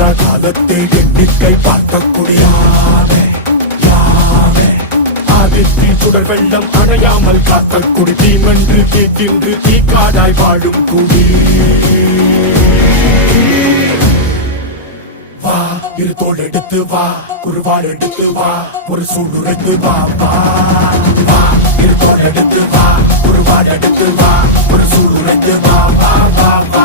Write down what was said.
என்ற காலத்தை எண்ணிக்கை பார்க்கக்கூடிய ஆதித்தின் சுடர் வெள்ளம் அணையாமல் காத்த குடி தீமென்று தீத்தின்று தீக்காடாய் வாழும் குடி வா இரு தோள் எடுத்து வா குருவாள் எடுத்து வா ஒரு சூடுரைத்து வா வா வா இரு தோள் எடுத்து வா குருவாள் எடுத்து வா ஒரு சூடுரைத்து வா வா வா